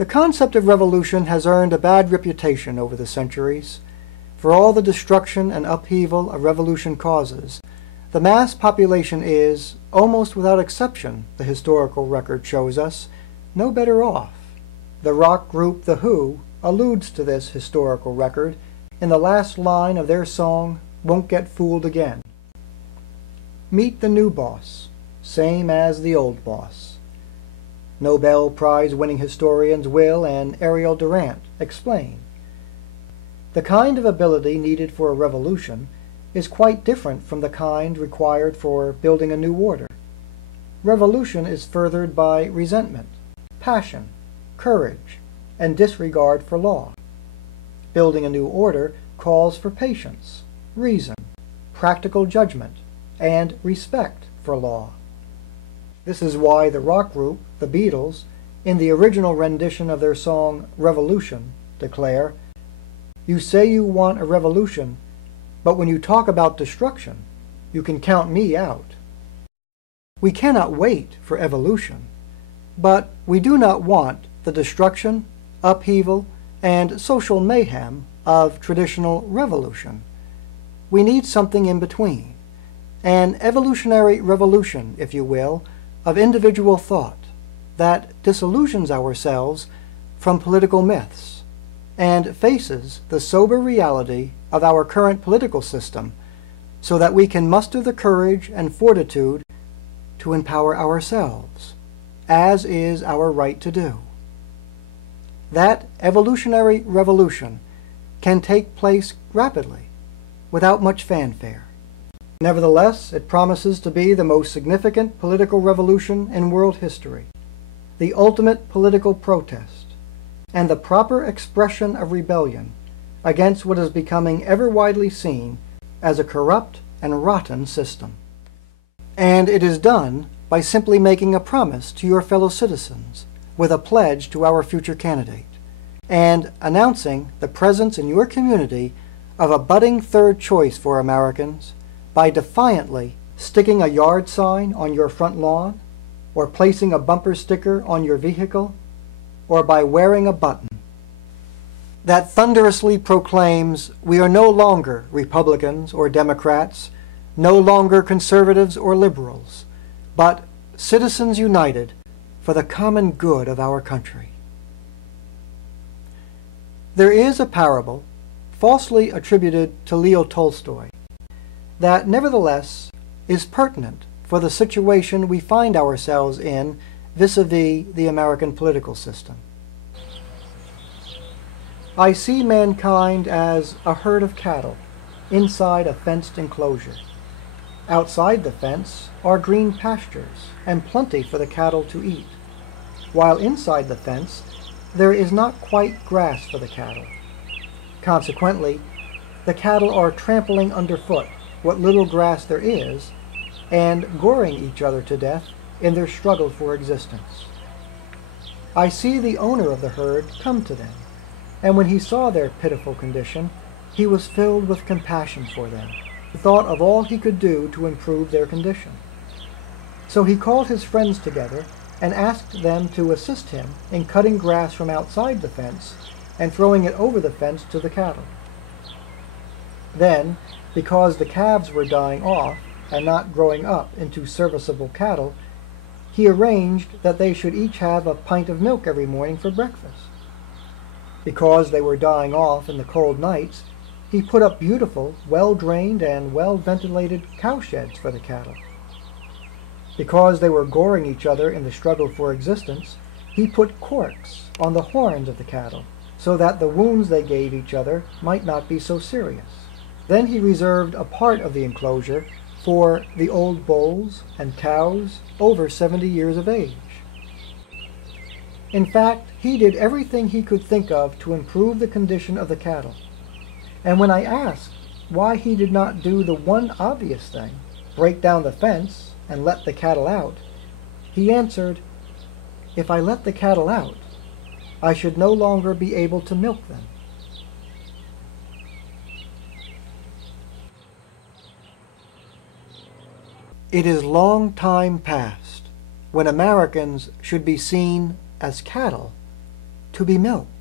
The concept of revolution has earned a bad reputation over the centuries. For all the destruction and upheaval a revolution causes, the mass population is, almost without exception, the historical record shows us, no better off. The rock group The Who alludes to this historical record in the last line of their song, Won't Get Fooled Again. Meet the new boss, same as the old boss. Nobel Prize-winning historians Will and Ariel Durant explain. The kind of ability needed for a revolution is quite different from the kind required for building a new order. Revolution is furthered by resentment, passion, courage, and disregard for law. Building a new order calls for patience, reason, practical judgment, and respect for law. This is why the rock group, the Beatles, in the original rendition of their song Revolution, declare, "You say you want a revolution, but when you talk about destruction, you can count me out." We cannot wait for evolution, but we do not want the destruction, upheaval, and social mayhem of traditional revolution. We need something in between, an evolutionary revolution, if you will, of individual thought that disillusions ourselves from political myths and faces the sober reality of our current political system so that we can muster the courage and fortitude to empower ourselves, as is our right to do. That evolutionary revolution can take place rapidly, without much fanfare. Nevertheless, it promises to be the most significant political revolution in world history, the ultimate political protest, and the proper expression of rebellion against what is becoming ever widely seen as a corrupt and rotten system. And it is done by simply making a promise to your fellow citizens with a pledge to our future candidate, and announcing the presence in your community of a budding third choice for Americans by defiantly sticking a yard sign on your front lawn, or placing a bumper sticker on your vehicle, or by wearing a button that thunderously proclaims we are no longer Republicans or Democrats, no longer conservatives or liberals, but citizens united for the common good of our country. There is a parable falsely attributed to Leo Tolstoy that nevertheless is pertinent for the situation we find ourselves in vis-a-vis the American political system. I see mankind as a herd of cattle inside a fenced enclosure. Outside the fence are green pastures and plenty for the cattle to eat, while inside the fence there is not quite grass for the cattle. Consequently, the cattle are trampling underfoot what little grass there is and goring each other to death in their struggle for existence. I see the owner of the herd come to them, and when he saw their pitiful condition, he was filled with compassion for them. He thought of all he could do to improve their condition. So he called his friends together and asked them to assist him in cutting grass from outside the fence and throwing it over the fence to the cattle. Then, because the calves were dying off and not growing up into serviceable cattle, he arranged that they should each have a pint of milk every morning for breakfast. Because they were dying off in the cold nights, he put up beautiful, well-drained and well-ventilated cowsheds for the cattle. Because they were goring each other in the struggle for existence, he put corks on the horns of the cattle, so that the wounds they gave each other might not be so serious. Then he reserved a part of the enclosure for the old bulls and cows over 70 years of age. In fact, he did everything he could think of to improve the condition of the cattle. And when I asked why he did not do the one obvious thing, break down the fence and let the cattle out, he answered, "If I let the cattle out, I should no longer be able to milk them." It is long time past when Americans should be seen as cattle to be milked.